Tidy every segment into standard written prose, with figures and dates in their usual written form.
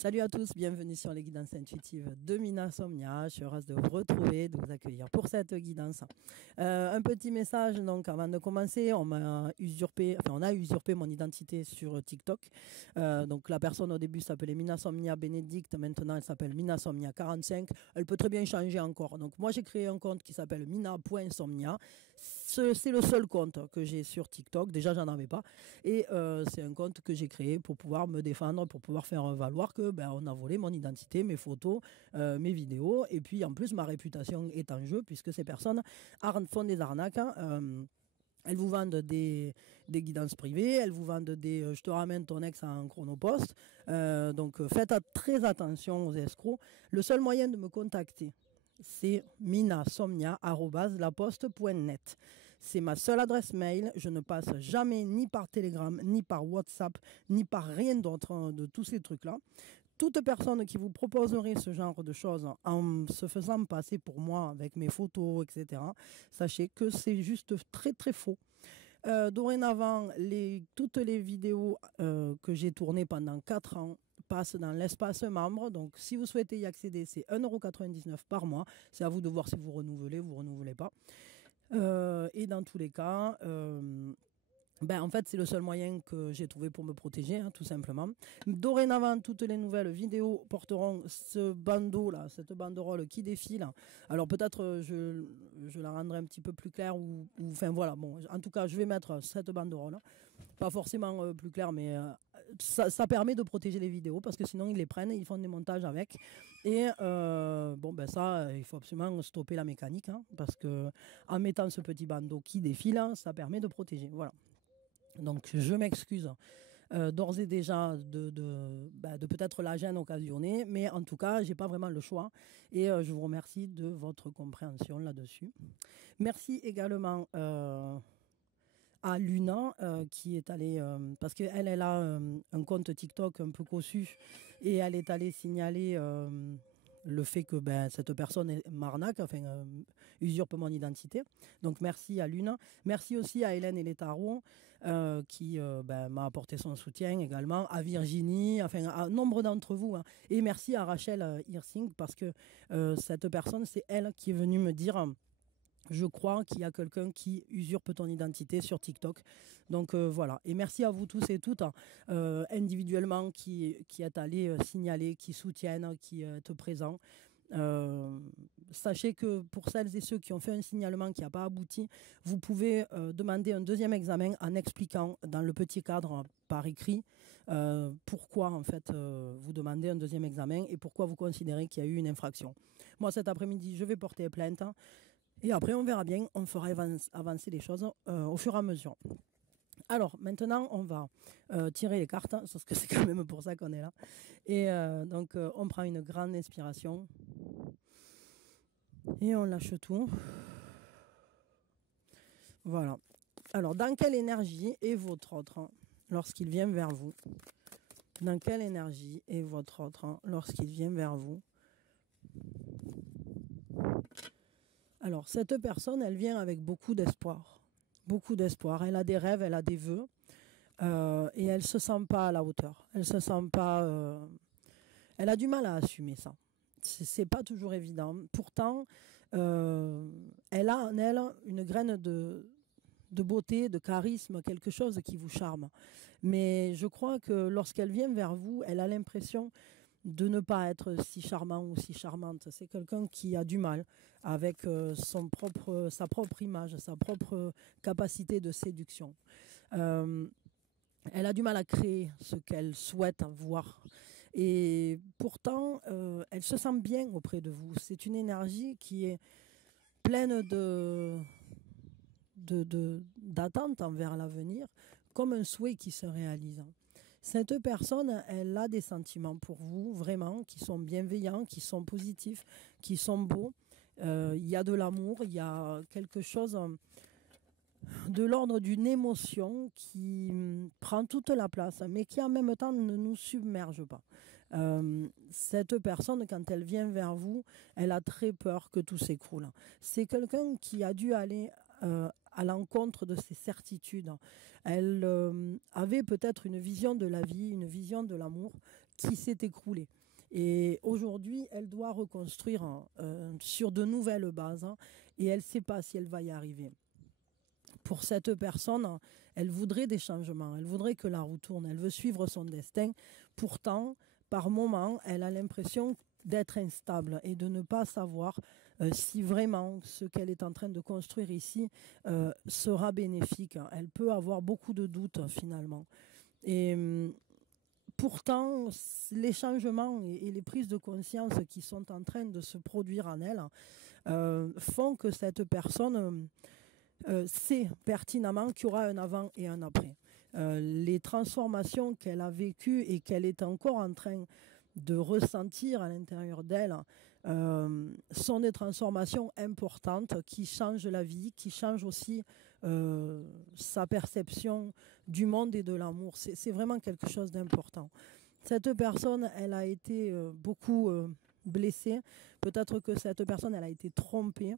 Salut à tous, bienvenue sur les guidances intuitives de Mina Somnia. Je suis heureuse de vous retrouver, de vous accueillir pour cette guidance. Un petit message donc avant de commencer, on a usurpé mon identité sur TikTok. Donc la personne au début s'appelait Mina Somnia Bénédicte, maintenant elle s'appelle Mina Somnia 45. Elle peut très bien changer encore. Donc moi j'ai créé un compte qui s'appelle mina.somnia. C'est le seul compte que j'ai sur TikTok. Déjà j'en avais pas. Et c'est un compte que j'ai créé pour pouvoir me défendre, pour pouvoir faire valoir que on a volé mon identité, mes photos, mes vidéos, et puis en plus ma réputation est en jeu puisque ces personnes font des arnaques. Elles vous vendent des guidances privées, elles vous vendent des je te ramène ton ex en chronopost. Donc faites très attention aux escrocs. Le seul moyen de me contacter, c'est minasomnia@laposte.net. C'est ma seule adresse mail. Je ne passe jamais ni par Telegram, ni par WhatsApp, ni par rien d'autre de tous ces trucs-là. Toute personne qui vous proposerait ce genre de choses en se faisant passer pour moi avec mes photos, etc., sachez que c'est juste très très faux. Dorénavant, toutes les vidéos que j'ai tournées pendant 4 ans passent dans l'espace membre. Donc, si vous souhaitez y accéder, c'est 1,99 € par mois. C'est à vous de voir si vous renouvelez pas. Et dans tous les cas... en fait, c'est le seul moyen que j'ai trouvé pour me protéger, tout simplement. Dorénavant, toutes les nouvelles vidéos porteront ce bandeau là, cette banderole qui défile. Alors peut-être je la rendrai un petit peu plus claire enfin voilà. Bon, en tout cas, je vais mettre cette banderole, pas forcément plus claire, mais ça permet de protéger les vidéos parce que sinon ils les prennent, ils font des montages avec. Et ça, il faut absolument stopper la mécanique, parce que en mettant ce petit bandeau qui défile, ça permet de protéger. Voilà. Donc je m'excuse d'ores et déjà de peut-être la gêne occasionnée, mais en tout cas j'ai pas vraiment le choix et je vous remercie de votre compréhension là-dessus. Merci également à Luna qui est allée, parce qu'elle a un compte TikTok un peu cossu et elle est allée signaler le fait que cette personne m'arnaque, usurpe mon identité. Donc merci à Luna. Merci aussi à Hélène et les tarots qui m'a apporté son soutien également, à Virginie, à nombre d'entre vous. Et merci à Rachel Hirsing parce que cette personne, c'est elle qui est venue me dire... Je crois qu'il y a quelqu'un qui usurpe ton identité sur TikTok. Donc voilà. Et merci à vous tous et toutes individuellement qui êtes allés signaler, qui soutiennent, qui êtes présents. Sachez que pour celles et ceux qui ont fait un signalement qui n'a pas abouti, vous pouvez demander un deuxième examen en expliquant dans le petit cadre par écrit pourquoi en fait vous demandez un deuxième examen et pourquoi vous considérez qu'il y a eu une infraction. Moi cet après-midi, je vais porter plainte. Et après, on verra bien, on fera avancer les choses au fur et à mesure. Alors, maintenant, on va tirer les cartes, parce que c'est quand même pour ça qu'on est là. Et donc, on prend une grande inspiration. Et on lâche tout. Voilà. Alors, dans quelle énergie est votre autre lorsqu'il vient vers vous? Dans quelle énergie est votre autre lorsqu'il vient vers vous? Alors, cette personne, elle vient avec beaucoup d'espoir. Beaucoup d'espoir. Elle a des rêves, elle a des vœux. Et elle ne se sent pas à la hauteur. Elle se sent pas... Elle a du mal à assumer ça. C'est pas toujours évident. Pourtant, elle a en elle une graine de beauté, de charisme, quelque chose qui vous charme. Mais je crois que lorsqu'elle vient vers vous, elle a l'impression de ne pas être si charmant ou si charmante. C'est quelqu'un qui a du mal avec sa propre image, sa propre capacité de séduction. Elle a du mal à créer ce qu'elle souhaite voir. Et pourtant, elle se sent bien auprès de vous. C'est une énergie qui est pleine d'attente envers l'avenir, comme un souhait qui se réalise. Cette personne, elle a des sentiments pour vous, vraiment, qui sont bienveillants, qui sont positifs, qui sont beaux. Il y a de l'amour, il y a quelque chose de l'ordre d'une émotion qui prend toute la place, mais qui en même temps ne nous submerge pas. Cette personne, quand elle vient vers vous, elle a très peur que tout s'écroule. C'est quelqu'un qui a dû aller à l'encontre de ses certitudes. Elle avait peut-être une vision de la vie, une vision de l'amour, qui s'est écroulée. Et aujourd'hui, elle doit reconstruire sur de nouvelles bases, hein, et elle ne sait pas si elle va y arriver. Pour cette personne, elle voudrait des changements, elle voudrait que la roue tourne, elle veut suivre son destin. Pourtant, par moments, elle a l'impression d'être instable et de ne pas savoir si vraiment ce qu'elle est en train de construire ici sera bénéfique. Elle peut avoir beaucoup de doutes finalement. Et pourtant, les changements et les prises de conscience qui sont en train de se produire en elle font que cette personne sait pertinemment qu'il y aura un avant et un après. Les transformations qu'elle a vécues et qu'elle est encore en train de ressentir à l'intérieur d'elle sont des transformations importantes qui changent la vie, qui changent aussi sa perception du monde et de l'amour. C'est vraiment quelque chose d'important. Cette personne, elle a été beaucoup blessée. Peut-être que cette personne, elle a été trompée.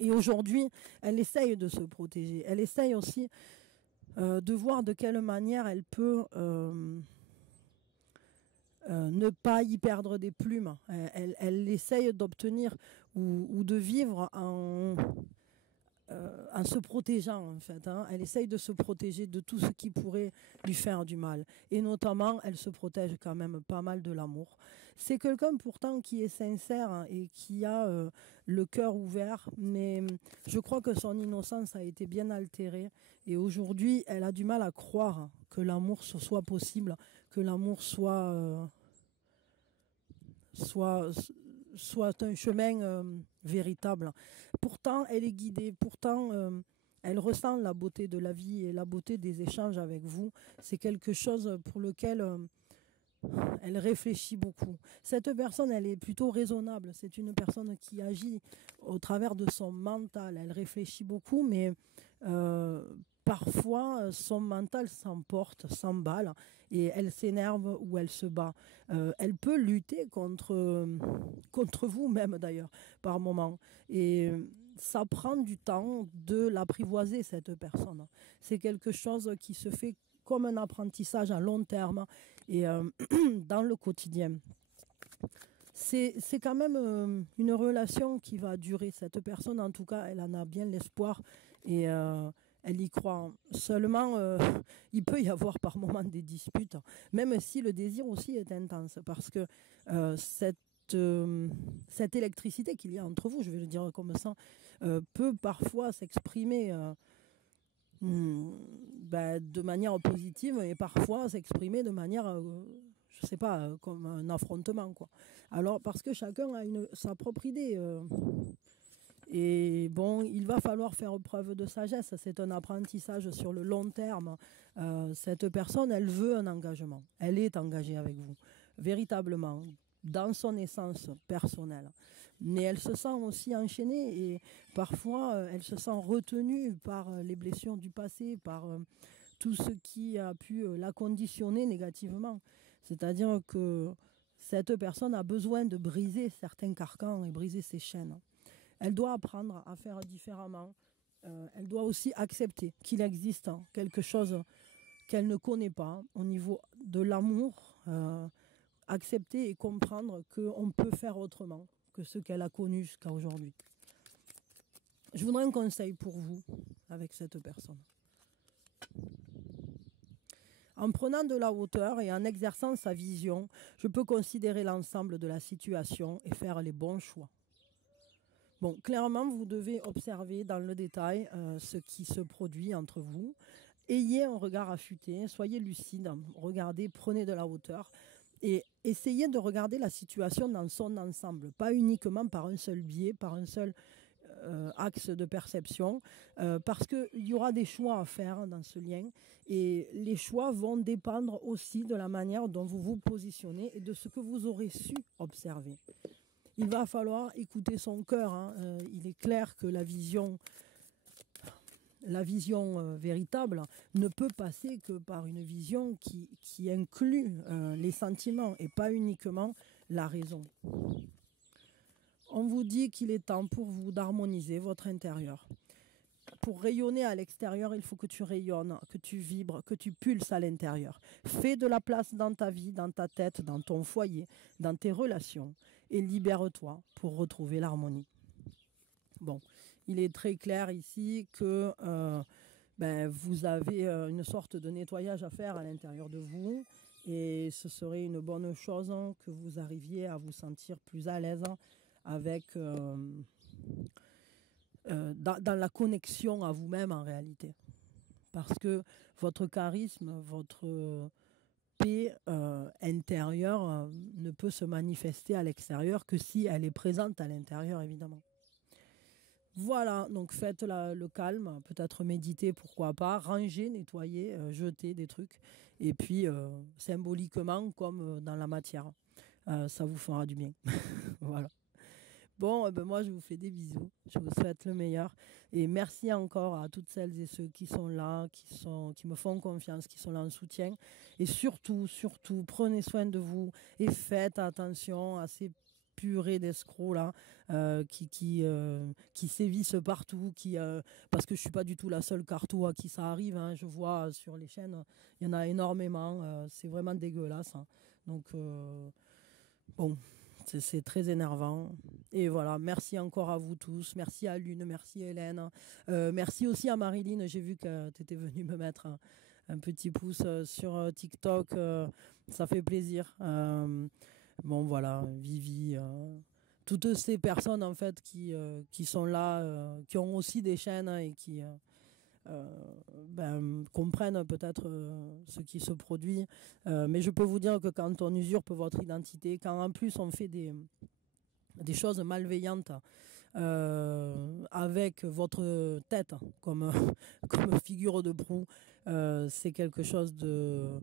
Et aujourd'hui, elle essaye de se protéger. Elle essaye aussi de voir de quelle manière elle peut ne pas y perdre des plumes. Elle essaye d'obtenir ou de vivre en se protégeant en fait. Hein. Elle essaye de se protéger de tout ce qui pourrait lui faire du mal. Et notamment, elle se protège quand même pas mal de l'amour. C'est quelqu'un pourtant qui est sincère, hein, et qui a le cœur ouvert, mais je crois que son innocence a été bien altérée. Et aujourd'hui, elle a du mal à croire que l'amour soit possible, que l'amour soit un chemin véritable. Pourtant, elle est guidée. Pourtant, elle ressent la beauté de la vie et la beauté des échanges avec vous. C'est quelque chose pour lequel elle réfléchit beaucoup. Cette personne, elle est plutôt raisonnable. C'est une personne qui agit au travers de son mental. Elle réfléchit beaucoup, mais parfois, son mental s'emporte, s'emballe, et elle s'énerve ou elle se bat. Elle peut lutter contre vous même d'ailleurs, par moment. Et ça prend du temps de l'apprivoiser, cette personne. C'est quelque chose qui se fait comme un apprentissage à long terme et dans le quotidien. C'est quand même une relation qui va durer. Cette personne, en tout cas, elle en a bien l'espoir et elle y croit. Seulement, il peut y avoir par moments des disputes, même si le désir aussi est intense, parce que cette électricité qu'il y a entre vous, je vais le dire comme ça, peut parfois s'exprimer de manière positive et parfois s'exprimer de manière, je ne sais pas, comme un affrontement, quoi. Alors, parce que chacun a sa propre idée. Et bon, il va falloir faire preuve de sagesse. C'est un apprentissage sur le long terme. Cette personne, elle veut un engagement. Elle est engagée avec vous, véritablement, dans son essence personnelle. Mais elle se sent aussi enchaînée et parfois, elle se sent retenue par les blessures du passé, par tout ce qui a pu la conditionner négativement. C'est-à-dire que cette personne a besoin de briser certains carcans et briser ses chaînes. Elle doit apprendre à faire différemment. Elle doit aussi accepter qu'il existe quelque chose qu'elle ne connaît pas au niveau de l'amour. Accepter et comprendre qu'on peut faire autrement que ce qu'elle a connu jusqu'à aujourd'hui. Je voudrais un conseil pour vous avec cette personne. En prenant de la hauteur et en exerçant sa vision, je peux considérer l'ensemble de la situation et faire les bons choix. Bon, clairement, vous devez observer dans le détail ce qui se produit entre vous. Ayez un regard affûté, soyez lucide, regardez, prenez de la hauteur et essayez de regarder la situation dans son ensemble, pas uniquement par un seul biais, par un seul axe de perception, parce qu'il y aura des choix à faire dans ce lien et les choix vont dépendre aussi de la manière dont vous vous positionnez et de ce que vous aurez su observer. Il va falloir écouter son cœur. Hein. Il est clair que la vision véritable ne peut passer que par une vision qui inclut les sentiments et pas uniquement la raison. On vous dit qu'il est temps pour vous d'harmoniser votre intérieur. pour rayonner à l'extérieur, il faut que tu rayonnes, que tu vibres, que tu pulses à l'intérieur. Fais de la place dans ta vie, dans ta tête, dans ton foyer, dans tes relations et libère-toi pour retrouver l'harmonie. Bon, il est très clair ici que vous avez une sorte de nettoyage à faire à l'intérieur de vous et ce serait une bonne chose que vous arriviez à vous sentir plus à l'aise avec dans la connexion à vous-même en réalité. Parce que votre charisme, votre paix intérieure ne peut se manifester à l'extérieur que si elle est présente à l'intérieur, évidemment. Voilà, donc faites le calme, peut-être méditer, pourquoi pas, ranger, nettoyer, jeter des trucs, et puis symboliquement comme dans la matière, ça vous fera du bien. Voilà. Bon, moi je vous fais des bisous, je vous souhaite le meilleur, et merci encore à toutes celles et ceux qui sont là, qui me font confiance, qui sont là en soutien, et surtout, prenez soin de vous, et faites attention à ces purée d'escrocs là qui sévissent partout parce que je suis pas du tout la seule carto à qui ça arrive, hein, je vois sur les chaînes il y en a énormément, c'est vraiment dégueulasse, hein. Donc bon, c'est très énervant et voilà, merci encore à vous tous, merci à Lune, merci Hélène, merci aussi à Marilyn, j'ai vu que tu étais venue me mettre un petit pouce sur TikTok, ça fait plaisir. Bon voilà, Vivi, toutes ces personnes en fait qui sont là, qui ont aussi des chaînes et qui comprennent peut-être ce qui se produit. Mais je peux vous dire que quand on usurpe votre identité, quand en plus on fait des choses malveillantes avec votre tête comme, comme figure de proue, c'est quelque chose de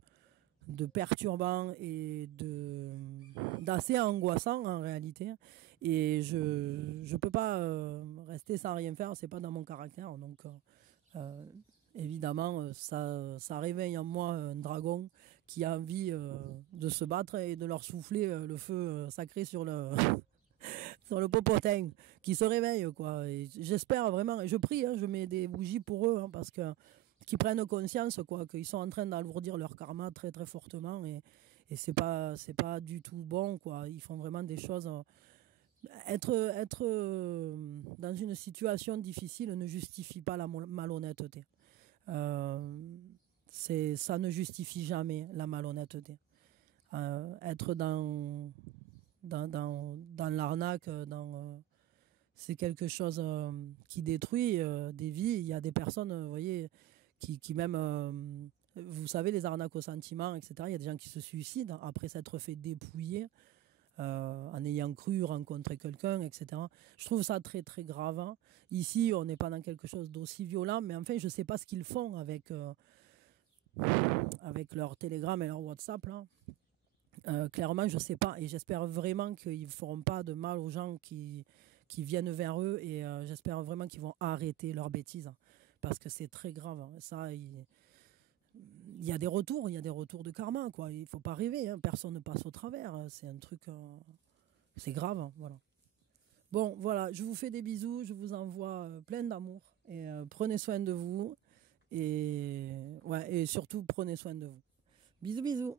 perturbant et d'assez angoissant en réalité, et je peux pas rester sans rien faire, c'est pas dans mon caractère, donc évidemment ça réveille en moi un dragon qui a envie de se battre et de leur souffler le feu sacré sur le sur le popotin, qui se réveille quoi, et j'espère vraiment, et je prie, hein, je mets des bougies pour eux, hein, parce que qui prennent conscience quoi, qu'ils sont en train d'alourdir leur karma très très fortement, et c'est pas du tout bon quoi. Ils font vraiment des choses. Être dans une situation difficile ne justifie pas la malhonnêteté. Ça ne justifie jamais la malhonnêteté. Être dans l'arnaque, c'est quelque chose qui détruit des vies. Il y a des personnes, vous voyez, qui même, vous savez, les arnaques au sentiment, etc. Il y a des gens qui se suicident après s'être fait dépouiller en ayant cru rencontrer quelqu'un, etc. Je trouve ça très très grave, hein. Ici, on n'est pas dans quelque chose d'aussi violent, mais enfin, je ne sais pas ce qu'ils font avec leur Telegram et leur WhatsApp, là. Clairement, je ne sais pas, et j'espère vraiment qu'ils ne feront pas de mal aux gens qui viennent vers eux, et j'espère vraiment qu'ils vont arrêter leurs bêtises, hein, parce que c'est très grave, hein. Ça, il y a des retours, de karma, quoi. Il ne faut pas rêver, hein. Personne ne passe au travers, c'est un truc, c'est grave, hein, voilà. Bon, voilà, je vous fais des bisous, je vous envoie plein d'amour, et prenez soin de vous, et, ouais, et surtout prenez soin de vous. Bisous, bisous.